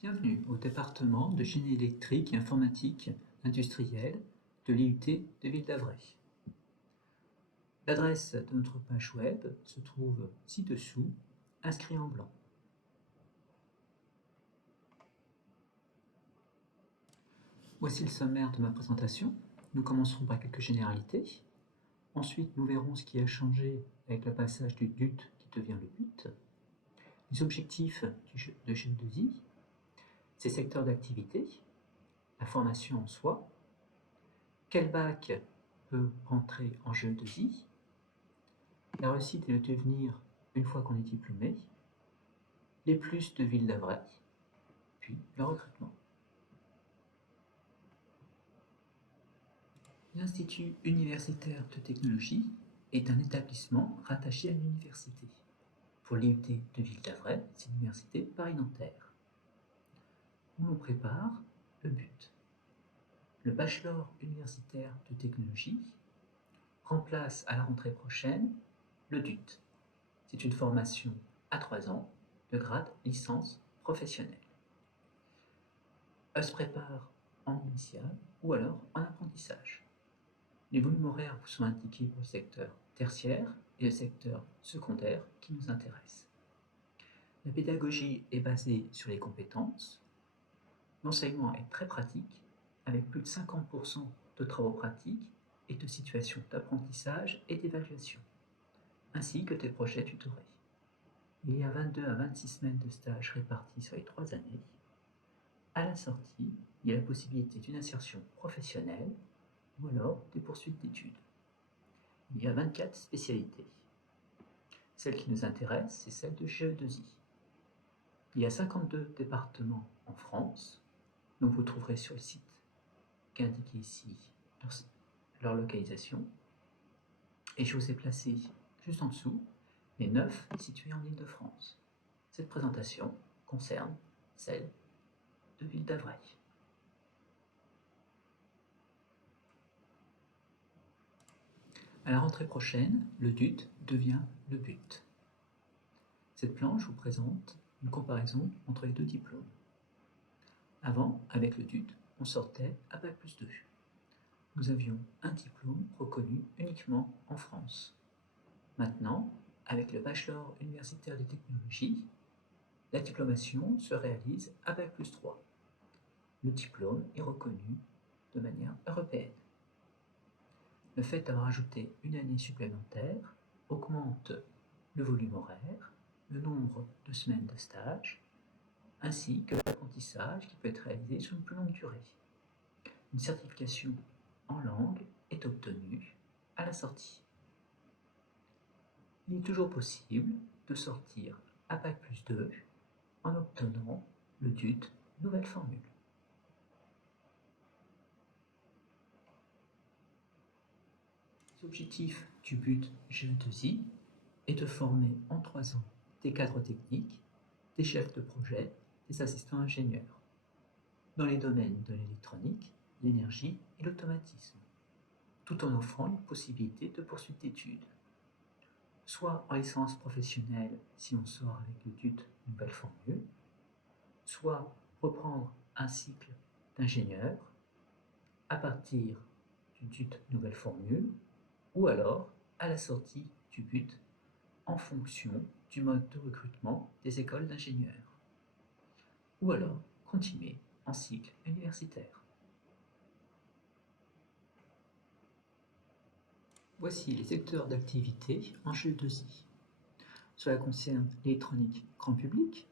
Bienvenue au département de génie électrique et informatique industrielle de l'IUT de Ville-d'Avray. L'adresse de notre page web se trouve ci-dessous, inscrit en blanc. Voici le sommaire de ma présentation. Nous commencerons par quelques généralités. Ensuite, nous verrons ce qui a changé avec le passage du DUT qui devient le BUT, les objectifs de GE2I, ses secteurs d'activité, la formation en soi, quel bac peut rentrer en GE2I, la réussite et le devenir une fois qu'on est diplômé, les plus de Ville-d'Avray, puis le recrutement. L'Institut universitaire de technologie est un établissement rattaché à une université. Pour l'IUT de Ville-d'Avray, c'est l'université Paris-Nanterre, où l'on prépare le BUT. Le bachelor universitaire de technologie remplace à la rentrée prochaine le DUT. C'est une formation à 3 ans de grade licence professionnelle. Elle se prépare en initial ou alors en apprentissage. Les volumes horaires vous sont indiqués pour le secteur tertiaire et le secteur secondaire qui nous intéresse. La pédagogie est basée sur les compétences. L'enseignement est très pratique, avec plus de 50% de travaux pratiques et de situations d'apprentissage et d'évaluation, ainsi que des projets tutorés. Il y a 22 à 26 semaines de stage répartis sur les 3 années. À la sortie, il y a la possibilité d'une insertion professionnelle ou alors des poursuites d'études. Il y a 24 spécialités. Celle qui nous intéresse, c'est celle de GE2I. Il y a 52 départements en France, donc vous trouverez sur le site qu'indiqué ici leur localisation. Et je vous ai placé juste en dessous les 9 situés en Île-de-France. Cette présentation concerne celle de Ville-d'Avray. À la rentrée prochaine, le DUT devient le BUT. Cette planche vous présente une comparaison entre les deux diplômes. Avant, avec le DUT, on sortait à Bac+2. Nous avions un diplôme reconnu uniquement en France. Maintenant, avec le bachelor universitaire de technologie, la diplomation se réalise à Bac+3. Le diplôme est reconnu de manière européenne. Le fait d'avoir ajouté une année supplémentaire augmente le volume horaire, le nombre de semaines de stage, ainsi que l'apprentissage qui peut être réalisé sur une plus longue durée. Une certification en langue est obtenue à la sortie. Il est toujours possible de sortir à Bac+2 en obtenant le DUT nouvelle formule. L'objectif du BUT GE2I est de former en 3 ans des cadres techniques, des chefs de projet, des assistants ingénieurs, dans les domaines de l'électronique, l'énergie et l'automatisme, tout en offrant une possibilité de poursuite d'études, soit en licence professionnelle si on sort avec le DUT nouvelle formule, soit reprendre un cycle d'ingénieur à partir du DUT nouvelle formule, ou alors à la sortie du BUT en fonction du mode de recrutement des écoles d'ingénieurs, ou alors continuer en cycle universitaire. Voici les secteurs d'activité en GE2I. Cela concerne l'électronique grand public,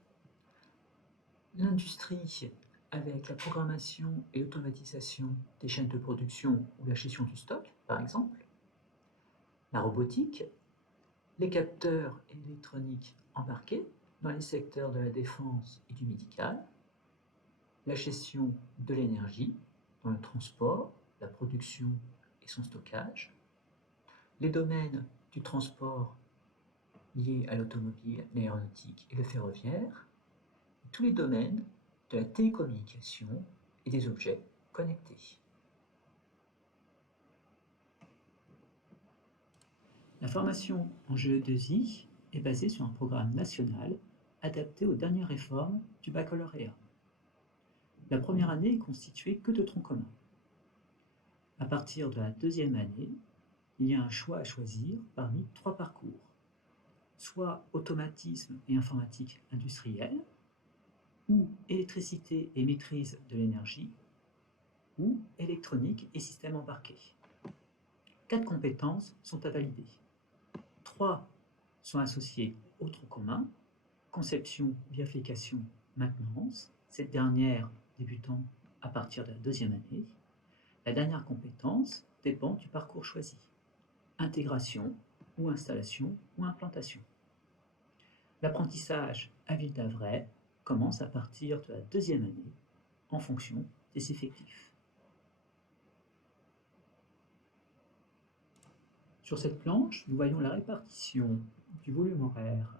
l'industrie avec la programmation et l'automatisation des chaînes de production ou la gestion du stock, par exemple, la robotique, les capteurs et l'électronique embarqués dans les secteurs de la défense et du médical, la gestion de l'énergie dans le transport, la production et son stockage, les domaines du transport liés à l'automobile, l'aéronautique et le ferroviaire, et tous les domaines de la télécommunication et des objets connectés. La formation en GE2I est basée sur un programme national adapté aux dernières réformes du baccalauréat. La première année est constituée que de troncs communs. À partir de la deuxième année, il y a un choix à choisir parmi 3 parcours, soit automatisme et informatique industrielle, ou électricité et maîtrise de l'énergie, ou électronique et système embarqué. 4 compétences sont à valider. 3 sont associées au tronc commun, conception, vérification, maintenance, cette dernière débutant à partir de la deuxième année. La dernière compétence dépend du parcours choisi, intégration ou installation ou implantation. L'apprentissage à Ville-d'Avray commence à partir de la deuxième année en fonction des effectifs. Sur cette planche, nous voyons la répartition du volume horaire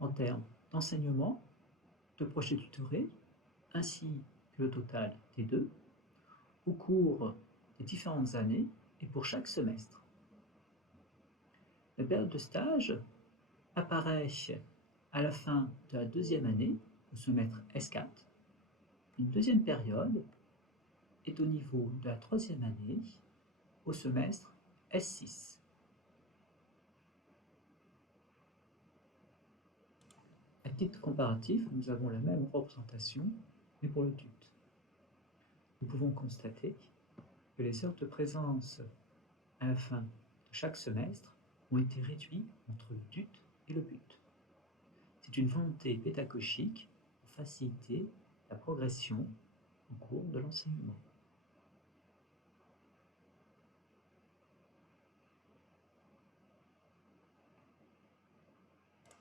en termes d'enseignement, de projets tutorés, ainsi que le total des deux, au cours des différentes années et pour chaque semestre. La période de stage apparaît à la fin de la deuxième année, au semestre S4. Une deuxième période est au niveau de la troisième année, au semestre S6. À titre comparatif, nous avons la même représentation, mais pour le DUT. Nous pouvons constater que les heures de présence à la fin de chaque semestre ont été réduites entre le DUT et le BUT. C'est une volonté pédagogique pour faciliter la progression au cours de l'enseignement.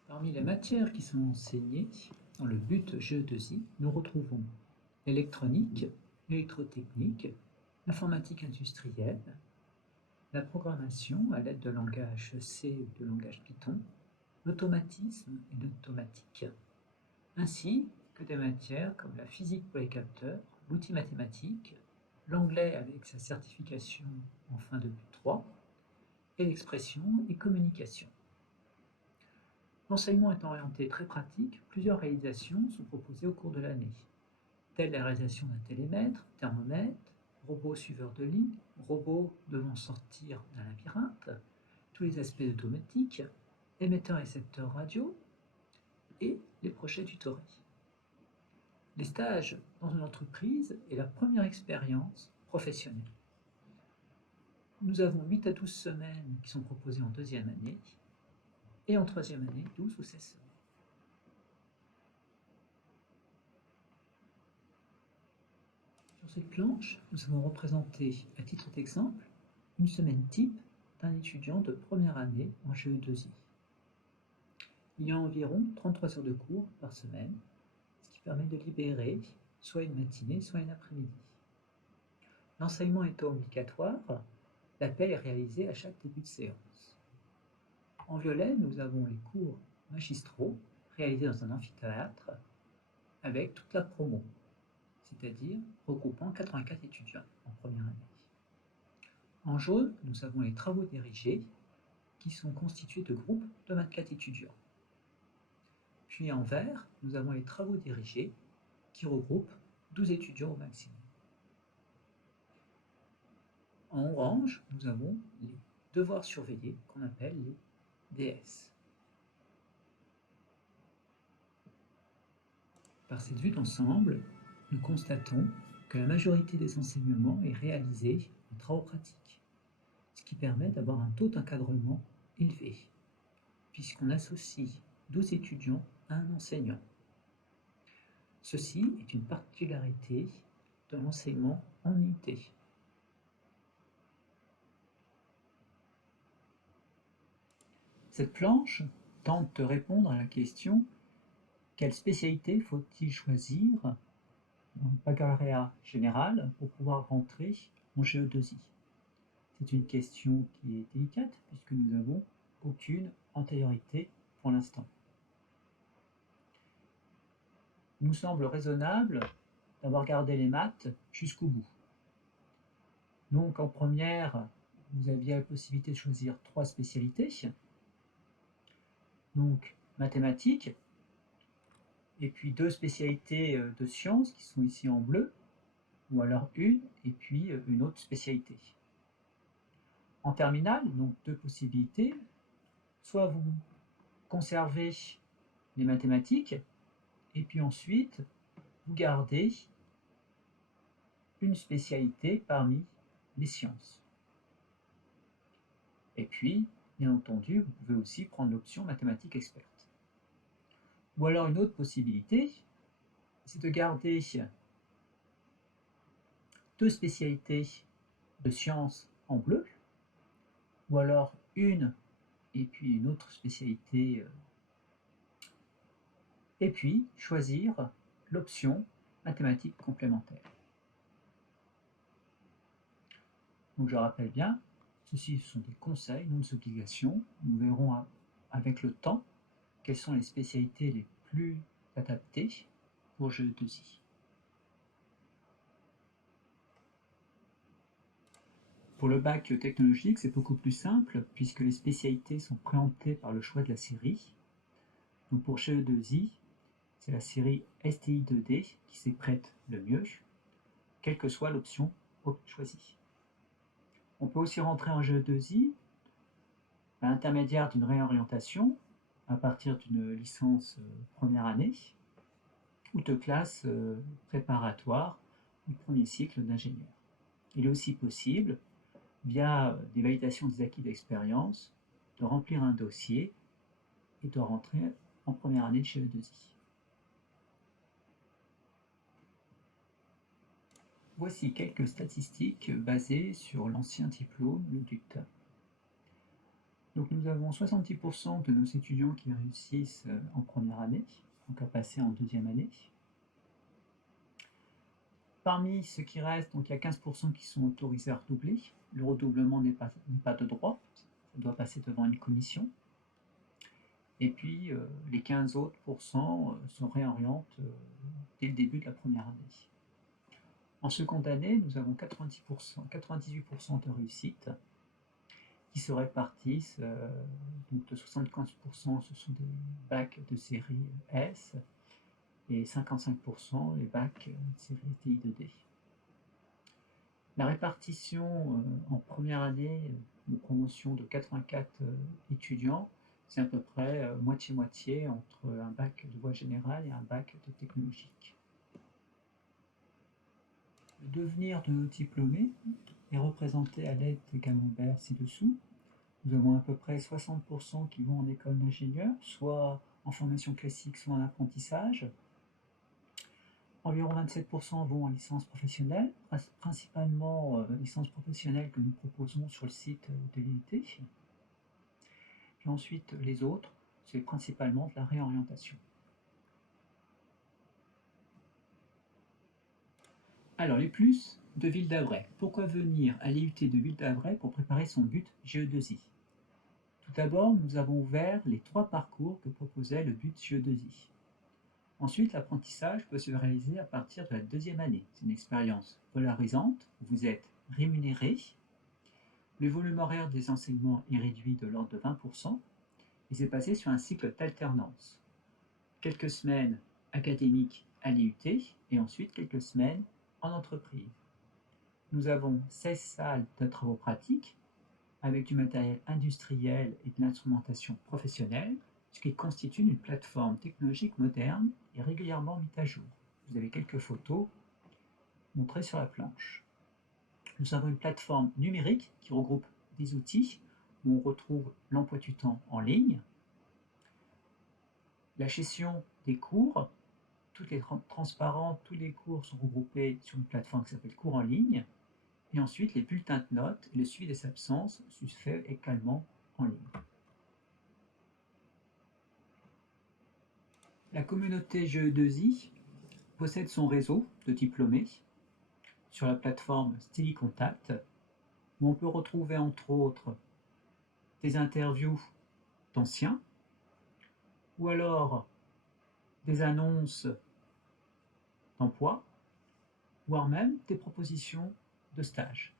Parmi les matières qui sont enseignées dans le BUT GE2I, nous retrouvons l'électronique, l'électrotechnique, l'informatique industrielle, la programmation à l'aide de langage C ou de langage Python, l'automatisme et l'automatique, ainsi que des matières comme la physique pour les capteurs, l'outil mathématique, l'anglais avec sa certification en fin de BUT 3, et l'expression et communication. L'enseignement étant orienté très pratique, plusieurs réalisations sont proposées au cours de l'année, telles la réalisation d'un télémètre, thermomètre, robot suiveur de lit, robot devant sortir d'un labyrinthe, tous les aspects d'automatique, émetteur-récepteur radio et les projets tutorés. Les stages dans une entreprise est la première expérience professionnelle. Nous avons 8 à 12 semaines qui sont proposées en deuxième année et en troisième année 12 ou 16 semaines. Sur cette planche, nous avons représenté, à titre d'exemple, une semaine type d'un étudiant de première année en GE2I. Il y a environ 33 heures de cours par semaine, ce qui permet de libérer soit une matinée, soit une après-midi. L'enseignement étant obligatoire, l'appel est réalisé à chaque début de séance. En violet, nous avons les cours magistraux réalisés dans un amphithéâtre avec toute la promo, c'est-à-dire regroupant 84 étudiants en première année. En jaune, nous avons les travaux dirigés qui sont constitués de groupes de 24 étudiants. Puis en vert, nous avons les travaux dirigés qui regroupent 12 étudiants au maximum. En orange, nous avons les devoirs surveillés qu'on appelle les DS. Par cette vue d'ensemble, nous constatons que la majorité des enseignements est réalisée en travaux pratiques, ce qui permet d'avoir un taux d'encadrement élevé, puisqu'on associe 12 étudiants à un enseignant. Ceci est une particularité de l'enseignement en UT. Cette planche tente de répondre à la question « Quelle spécialité faut-il choisir dans le baccalauréat général pour pouvoir rentrer en GE2I ?» C'est une question qui est délicate puisque nous n'avons aucune antériorité pour l'instant. Il nous semble raisonnable d'avoir gardé les maths jusqu'au bout. Donc en première, vous aviez la possibilité de choisir 3 spécialités. Donc mathématiques, et puis 2 spécialités de sciences qui sont ici en bleu, ou alors une, et puis une autre spécialité. En terminale, donc 2 possibilités, soit vous conservez les mathématiques, et puis ensuite vous gardez une spécialité parmi les sciences. Et puis, bien entendu, vous pouvez aussi prendre l'option mathématiques experte. Ou alors une autre possibilité, c'est de garder 2 spécialités de sciences en bleu, ou alors une et puis une autre spécialité, et puis choisir l'option mathématiques complémentaires. Donc je rappelle bien, ceci sont des conseils, non des obligations. Nous verrons avec le temps quelles sont les spécialités les plus adaptées pour GE2I. Pour le bac technologique, c'est beaucoup plus simple puisque les spécialités sont préemptées par le choix de la série. Donc pour GE2I, c'est la série STI2D qui s'y prête le mieux, quelle que soit l'option choisie. On peut aussi rentrer en GE2I à l'intermédiaire d'une réorientation à partir d'une licence première année ou de classe préparatoire du premier cycle d'ingénieur. Il est aussi possible, via des validations des acquis d'expérience, de remplir un dossier et de rentrer en première année de GE2I. Voici quelques statistiques basées sur l'ancien diplôme, le DUT. Donc nous avons 70% de nos étudiants qui réussissent en première année, donc à passer en deuxième année. Parmi ceux qui restent, donc il y a 15% qui sont autorisés à redoubler. Le redoublement n'est pas de droit, ça doit passer devant une commission. Et puis les 15 autres pourcents se réorientent dès le début de la première année. En seconde année, nous avons 98% de réussite qui se répartissent, donc de 75% ce sont des bacs de série S et 55% les bacs de série TI2D. La répartition en première année de promotion de 84 étudiants, c'est à peu près moitié-moitié entre un bac de voie générale et un bac de technologique. Le devenir de nos diplômés est représenté à l'aide des camemberts ci-dessous. Nous avons à peu près 60% qui vont en école d'ingénieur, soit en formation classique, soit en apprentissage. Environ 27% vont en licence professionnelle, principalement licence professionnelle que nous proposons sur le site de l'UNT. Puis ensuite, les autres, c'est principalement de la réorientation. Alors, les plus de Ville d'Avray. Pourquoi venir à l'IUT de Ville d'Avray pour préparer son but GE2I? Tout d'abord, nous avons ouvert les 3 parcours que proposait le but GE2I. Ensuite, l'apprentissage peut se réaliser à partir de la deuxième année. C'est une expérience valorisante, vous êtes rémunéré, le volume horaire des enseignements est réduit de l'ordre de 20%, et c'est basé sur un cycle d'alternance. Quelques semaines académiques à l'IUT, et ensuite quelques semaines en entreprise. Nous avons 16 salles de travaux pratiques, avec du matériel industriel et de l'instrumentation professionnelle, ce qui constitue une plateforme technologique moderne et régulièrement mise à jour. Vous avez quelques photos montrées sur la planche. Nous avons une plateforme numérique qui regroupe des outils où on retrouve l'emploi du temps en ligne, la gestion des cours, toutes les transparents, tous les cours sont regroupés sur une plateforme qui s'appelle Cours en ligne, et ensuite les bulletins de notes et le suivi des absences se fait également en ligne. La communauté GE2I possède son réseau de diplômés sur la plateforme SteadyContact, où on peut retrouver entre autres des interviews d'anciens, ou alors des annonces d'emploi, voire même des propositions de stage.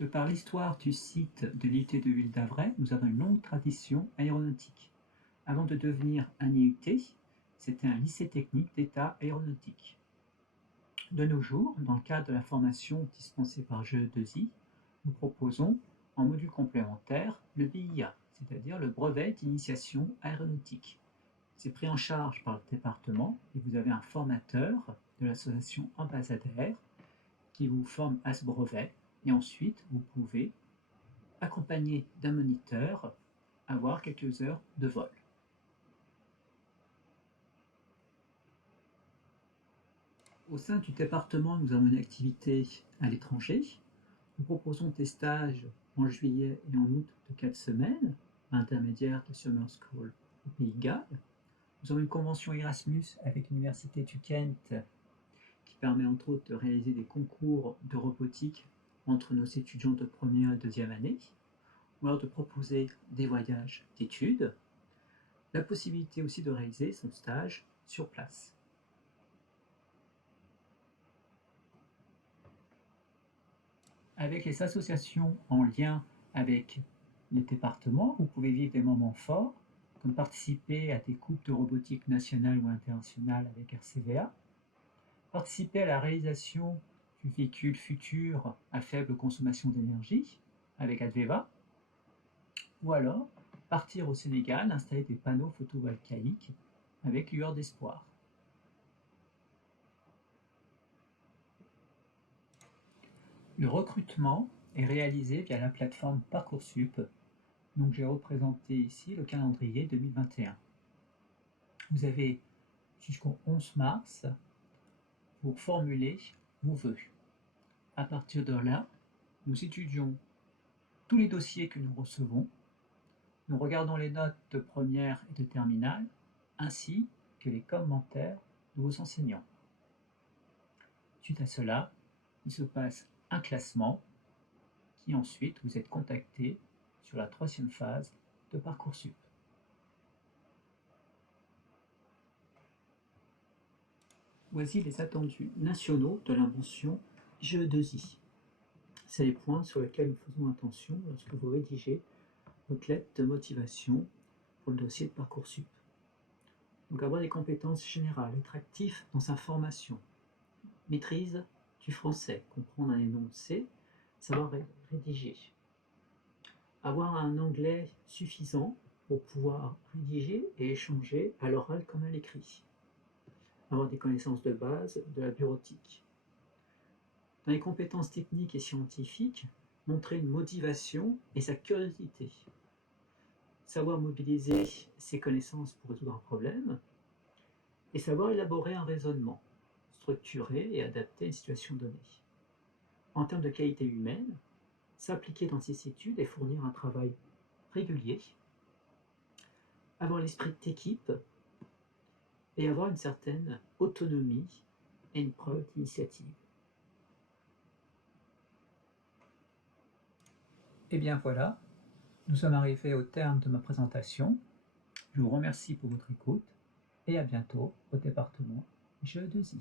De par l'histoire du site de l'IUT de Ville d'Avray, nous avons une longue tradition aéronautique. Avant de devenir un IUT, c'était un lycée technique d'état aéronautique. De nos jours, dans le cadre de la formation dispensée par GE2I, nous proposons en module complémentaire le BIA, c'est-à-dire le brevet d'initiation aéronautique. C'est pris en charge par le département et vous avez un formateur de l'association Ambassadeur qui vous forme à ce brevet et ensuite vous pouvez, accompagné d'un moniteur, avoir quelques heures de vol. Au sein du département, nous avons une activité à l'étranger. Nous proposons des stages en juillet et en août de 4 semaines, intermédiaire de Summer School au Pays de Galles. Nous avons une convention Erasmus avec l'Université du Kent qui permet entre autres de réaliser des concours de robotique entre nos étudiants de première et deuxième année, ou alors de proposer des voyages d'études, la possibilité aussi de réaliser son stage sur place. Avec les associations en lien avec les départements, vous pouvez vivre des moments forts, comme participer à des coupes de robotique nationales ou internationales avec RCVA, participer à la réalisation du véhicule futur à faible consommation d'énergie avec Adveva, ou alors partir au Sénégal installer des panneaux photovoltaïques avec Lueur d'Espoir. Le recrutement est réalisé via la plateforme Parcoursup, donc j'ai représenté ici le calendrier 2021. Vous avez jusqu'au 11 mars pour formuler vos vœux. À partir de là, nous étudions tous les dossiers que nous recevons, nous regardons les notes de première et de terminale, ainsi que les commentaires de vos enseignants. Suite à cela, il se passe un classement qui ensuite vous êtes contacté sur la 3e phase de Parcoursup. Voici les attendus nationaux de l'invention GE2I. C'est les points sur lesquels nous faisons attention lorsque vous rédigez votre lettre de motivation pour le dossier de Parcoursup. Donc avoir des compétences générales, être actif dans sa formation, maîtrise du français, comprendre un énoncé, savoir rédiger. Avoir un anglais suffisant pour pouvoir rédiger et échanger à l'oral comme à l'écrit. Avoir des connaissances de base de la bureautique. Dans les compétences techniques et scientifiques, montrer une motivation et sa curiosité. Savoir mobiliser ses connaissances pour résoudre un problème et savoir élaborer un raisonnement structuré et adapté à une situation donnée. En termes de qualité humaine, s'impliquer dans ses études et fournir un travail régulier, avoir l'esprit d'équipe et avoir une certaine autonomie et une preuve d'initiative. Et bien voilà, nous sommes arrivés au terme de ma présentation. Je vous remercie pour votre écoute et à bientôt au département GE2I.